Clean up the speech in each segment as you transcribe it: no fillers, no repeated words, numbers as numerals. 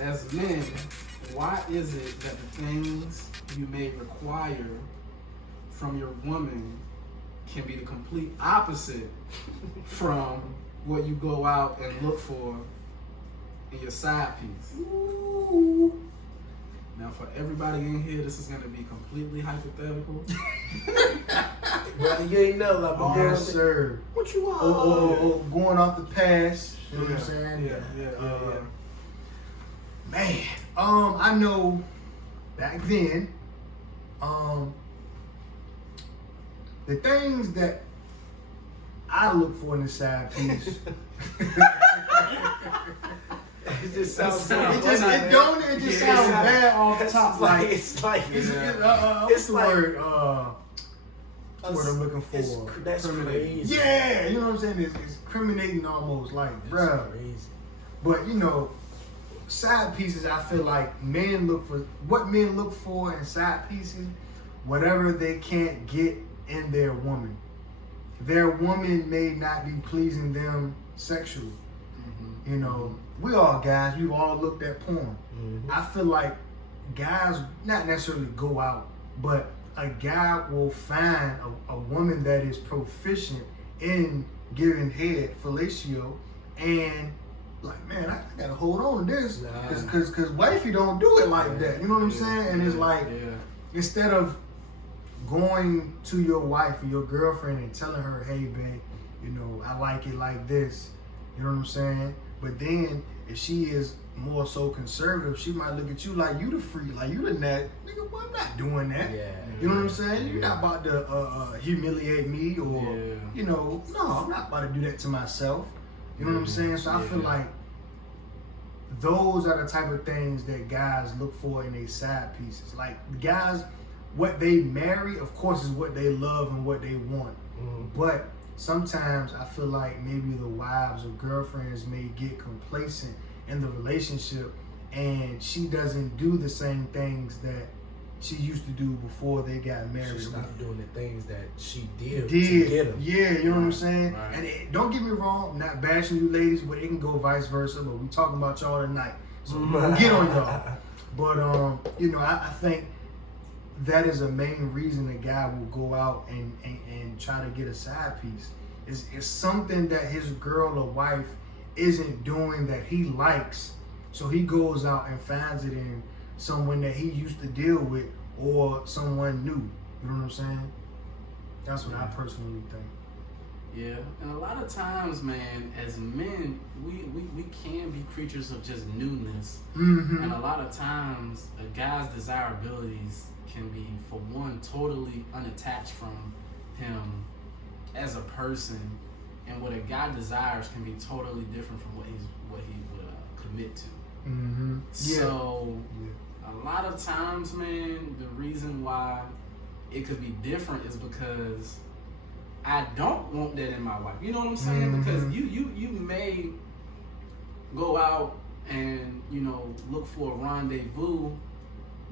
As men, why is it that the things you may require from your woman can be the complete opposite from what you go out and look for in your side piece? Ooh. Now, for everybody in here, this is going to be completely hypothetical. Well, you ain't know, like, my Yes, sir. what you want? Or going off the past. You know what I'm saying? Yeah. Man, I know back then, the things that I look for in the side piece. It just sounds It just sounds bad off the top. It's like What's the word? What's the word I'm looking for? That's crazy. Yeah, you know what I'm saying? It's incriminating almost, like, bruh. Crazy. But you know, side pieces, I feel like men look for in side pieces, whatever they can't get in their woman. Their woman may not be pleasing them sexually. Mm-hmm. You know, we all guys, we've all looked at porn. Mm-hmm. I feel like guys not necessarily go out, but a guy will find a woman that is proficient in giving head, fellatio, and like, man, I gotta hold on to this, cause wifey don't do it like that. You know what I'm saying? And it's like, instead of going to your wife or your girlfriend and telling her, hey, babe, you know, I like it like this. You know what I'm saying? But then if she is more so conservative, she might look at you like you the freak, like you the nut. Nigga, well, I'm not doing that. Yeah. You know what I'm saying? You're not about to humiliate me or, you know, no, I'm not about to do that to myself. You know what I'm saying? So I feel like those are the type of things that guys look for in their side pieces. Like, guys, what they marry, of course, is what they love and what they want. Mm-hmm. But sometimes I feel like maybe the wives or girlfriends may get complacent in the relationship and she doesn't do the same things that she used to do before they got married. She stopped doing the things that she did to get him. Yeah, you know what I'm saying? Right. And don't get me wrong, I'm not bashing you ladies, but it can go vice versa. But we talking about y'all tonight, so we'll get on y'all. But you know, I think that is a main reason a guy will go out and try to get a side piece. It's something that his girl or wife isn't doing that he likes, so he goes out and finds it in someone that he used to deal with or someone new. You know what I'm saying? That's what I personally think. Yeah, and a lot of times, man, as men, we can be creatures of just newness. Mm-hmm. And a lot of times, a guy's desirabilities can be, for one, totally unattached from him as a person, and what a guy desires can be totally different from what he would commit to. Mm-hmm. Yeah. So, a lot of times, man, the reason why it could be different is because I don't want that in my wife. You know what I'm saying? Mm-hmm. Because you may go out and, you know, look for a rendezvous,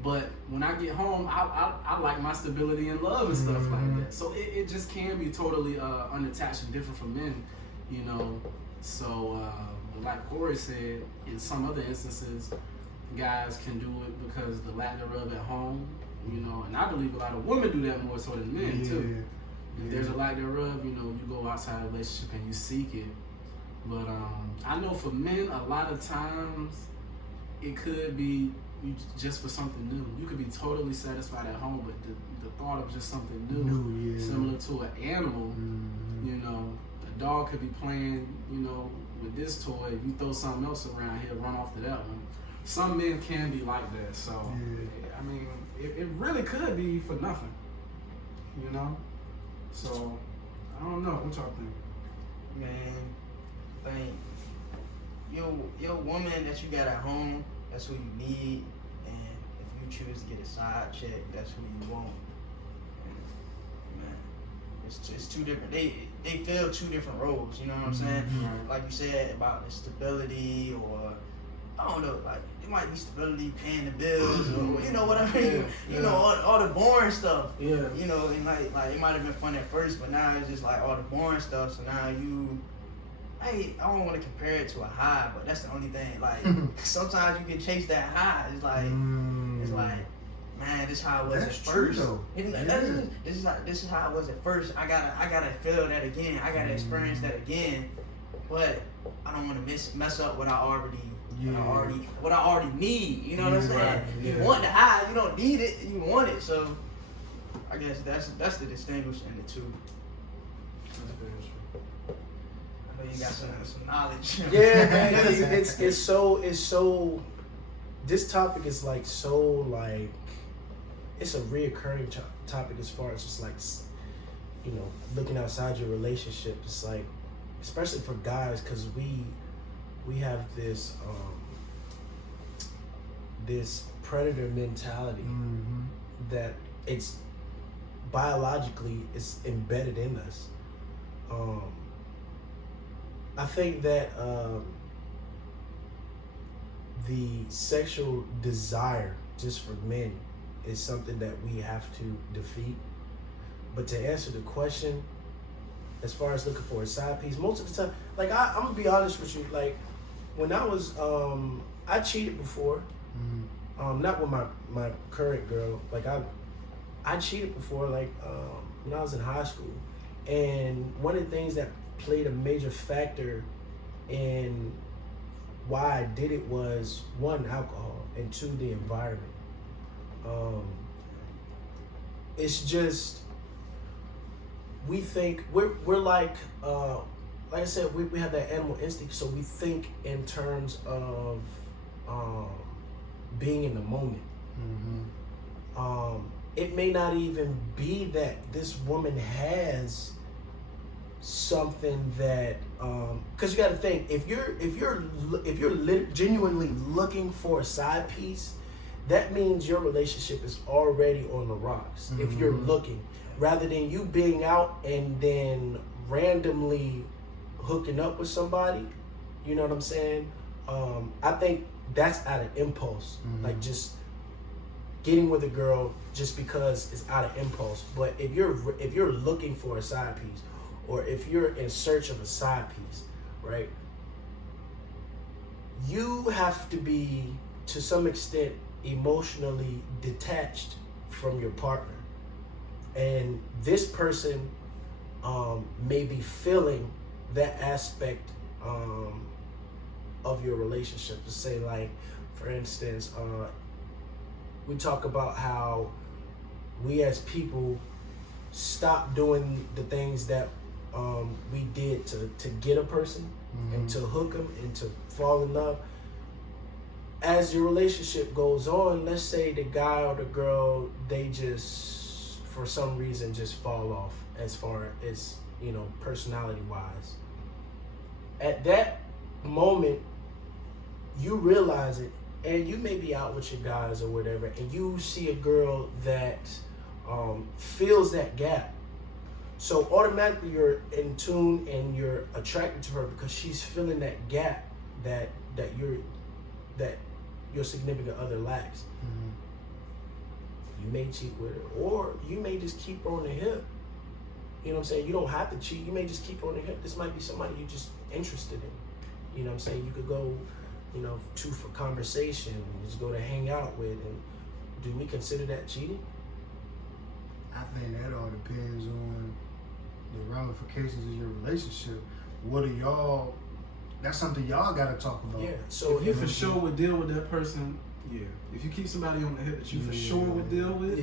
but when I get home, I like my stability and love and stuff like that. So it just can be totally unattached and different from men, you know. So like Corey said, in some other instances, guys can do it because the lack thereof at home, you know, and I believe a lot of women do that more so than men too. If there's a lack thereof, you know, you go outside a relationship and you seek it. But I know for men, a lot of times it could be just for something new. You could be totally satisfied at home, but the thought of just something new, similar to an animal, you know, a dog could be playing, you know, with this toy. If you throw something else around, he'll run off to that one. Some men can be like that, so I mean, it really could be for nothing, you know. So I don't know. What y'all think? Man, think your woman that you got at home, that's who you need, and if you choose to get a side chick, that's who you want. And, man, it's two different. They fill two different roles. You know what I'm saying? Right. Like you said about the stability, or I don't know, like it might be stability, paying the bills, or you know what I mean. You know, all the boring stuff. Yeah. You know, and like it might have been fun at first, but now it's just like all the boring stuff. So now I don't want to compare it to a high, but that's the only thing. Like sometimes you can chase that high. It's like man, this is how it was That's at true, first. though. This is how it was at first. I gotta feel that again. I gotta experience that again. But I don't want to mess up what I already need. You know what I'm saying? Right, You want the high, you don't need it. You want it. So I guess that's the distinguish in the two. I know you got some knowledge. Yeah, man. It's so. This topic is like so like. It's a reoccurring topic as far as just like, you know, looking outside your relationship. It's like, especially for guys, because we have this this predator mentality that it's biologically it's embedded in us. I think that the sexual desire just for men is something that we have to defeat. But to answer the question, as far as looking for a side piece, most of the time, like I'm gonna be honest with you, like when I was, I cheated before, not with my current girl, like I cheated before, like when I was in high school, and one of the things that played a major factor in why I did it was one, alcohol, and two, the environment. It's just we think we're like I said, we have that animal instinct, so we think in terms of being in the moment. It may not even be that this woman has something that because you got to think, if you're genuinely looking for a side piece, that means your relationship is already on the rocks. If you're looking, rather than you being out and then randomly hooking up with somebody, you know what I'm saying? I think that's out of impulse, like just getting with a girl just because it's out of impulse. But if you're looking for a side piece, or if you're in search of a side piece, right? You have to be, to some extent, emotionally detached from your partner. And this person may be feeling that aspect of your relationship. To say, like, for instance, we talk about how we as people stop doing the things that we did to get a person and to hook them and to fall in love. As your relationship goes on, let's say the guy or the girl, they just, for some reason, just fall off as far as, you know, personality wise. At that moment, you realize it, and you may be out with your guys or whatever, and you see a girl that fills that gap. So automatically you're in tune and you're attracted to her because she's filling that gap that your significant other lacks. You may cheat with her, or you may just keep her on the hip. You know what I'm saying? You don't have to cheat. You may just keep her on the hip. This might be somebody you're just interested in. You know what I'm saying? You could go, you know, for conversation, just go to hang out with. And do we consider that cheating? I think that all depends on the ramifications of your relationship. What are y'all? That's something y'all gotta talk about. Yeah. So if you for sure would deal with that person, yeah. If you keep somebody on the hip that you for sure would deal with,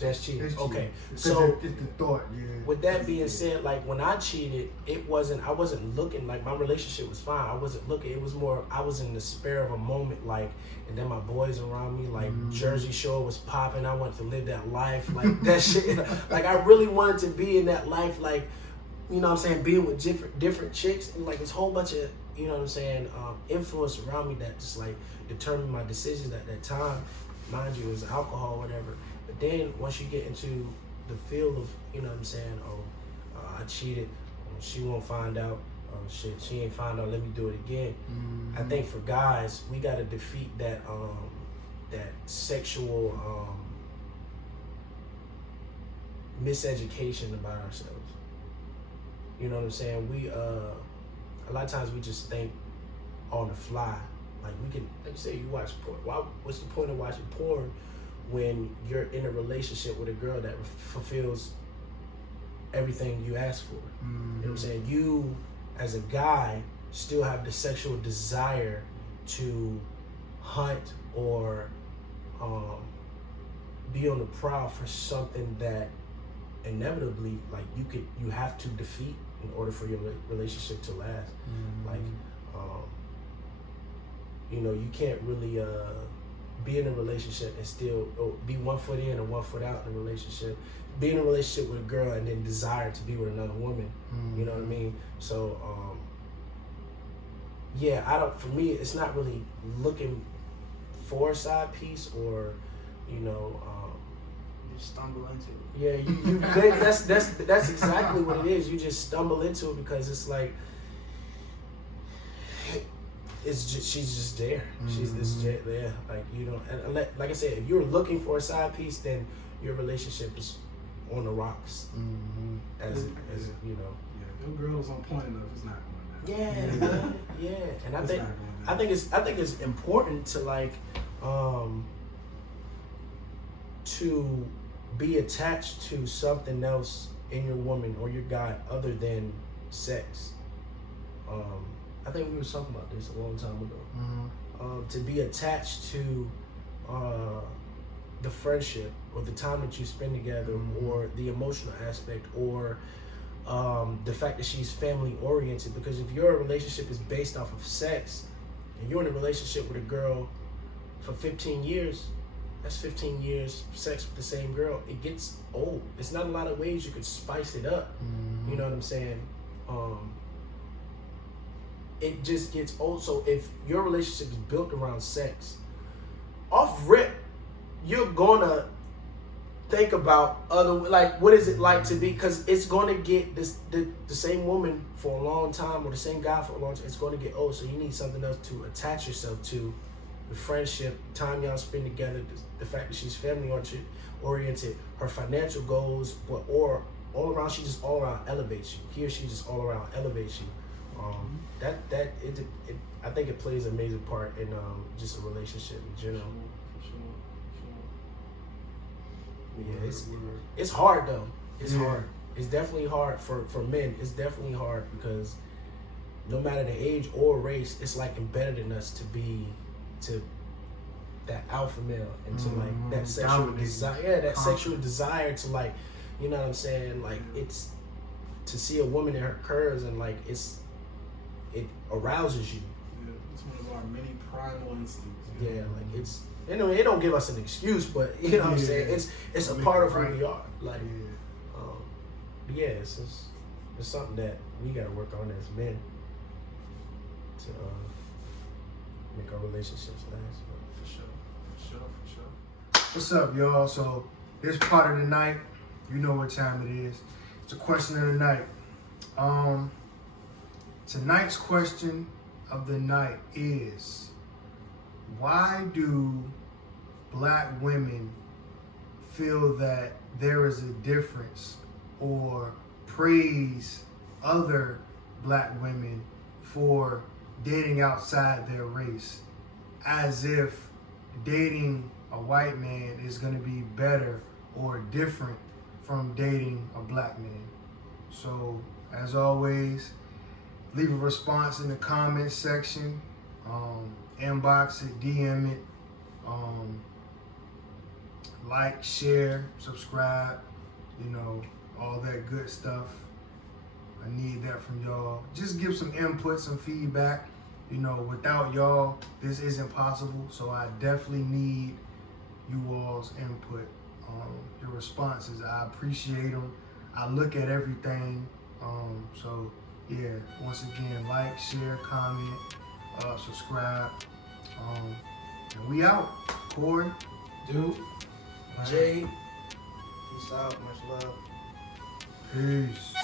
that's cheating. That's okay. cheating. So it's the thought, with that being said, like when I cheated, I wasn't looking, like my relationship was fine. I wasn't looking. It was more, I was in the spare of a moment, like, and then my boys around me, like Jersey Shore was popping. I wanted to live that life, like that shit. Like I really wanted to be in that life, like, you know what I'm saying, being with different chicks, and like this whole bunch of, you know what I'm saying, influence around me that just like determined my decisions at that time. Mind you, it was alcohol, whatever. But then once you get into the field of, you know what I'm saying, I cheated, she won't find out, shit, she ain't find out, let me do it again. I think for guys, we gotta defeat that that sexual miseducation about ourselves. You know what I'm saying? a lot of times we just think on the fly. Like we can, like you say, you watch porn. What's the point of watching porn when you're in a relationship with a girl that fulfills everything you ask for? You know what I'm saying? You, as a guy, still have the sexual desire to hunt or be on the prowl for something that inevitably, like you have to defeat in order for your relationship to last. Like, you know, you can't really be in a relationship and still be 1 foot in and 1 foot out in a relationship. Be in a relationship with a girl and then desire to be with another woman. You know what I mean? So, yeah, for me, it's not really looking for a side piece or, you know, You stumble into it. yeah, that's exactly what it is. You just stumble into it because it's like, she's just there. She's just there. Like, you know, and like I said, if you're looking for a side piece, then your relationship is on the rocks. As you know. Yeah, them girls on point enough. It's not going down. Yeah. And I think it's important to like to be attached to something else in your woman or your guy other than sex. I think we were talking about this a long time ago. To be attached to the friendship or the time that you spend together or the emotional aspect or the fact that she's family oriented, because if your relationship is based off of sex and you're in a relationship with a girl for 15 years, that's 15 years of sex with the same girl. It gets old. It's not a lot of ways you could spice it up. You know what I'm saying? It just gets old. So if your relationship is built around sex, off rip, you're gonna think about other, like, what is it like to be, because it's gonna get the same woman for a long time or the same guy for a long time. It's gonna get old, so you need something else to attach yourself to. The friendship, time y'all spend together, the fact that she's family oriented, her financial goals, or all around, she just all around elevates you. He or she just all around elevates you. I think it plays a major part in just a relationship in general. Yeah, it's hard though. It's hard. It's definitely hard for men. It's definitely hard because no matter the age or race, it's like embedded in us to that alpha male and to like that sexual desire. Yeah, that sexual desire to, like, you know what I'm saying? Like, it's to see a woman in her curves and like it arouses you. Yeah, it's one of our many primal instincts. Yeah, like it's, you know, it don't give us an excuse, but you know what I'm saying? It's a part of who we are. Like, but yeah, it's something that we gotta work on as men to make our relationships last. For sure. What's up, y'all? So this part of the night, you know what time it is. It's the question of the night. Tonight's question of the night is, why do black women feel that there is a difference or praise other black women for dating outside their race, as if dating a white man is going to be better or different from dating a black man? So, as always, leave a response in the comments section, inbox it, DM it, like, share, subscribe, you know, all that good stuff. I need that from y'all. Just give some input, some feedback. You know, without y'all, this isn't possible. So I definitely need you all's input, your responses. I appreciate them. I look at everything. So yeah, once again, like, share, comment, subscribe. And we out. Corey. Dude. Jay. Peace out. Much love. Peace.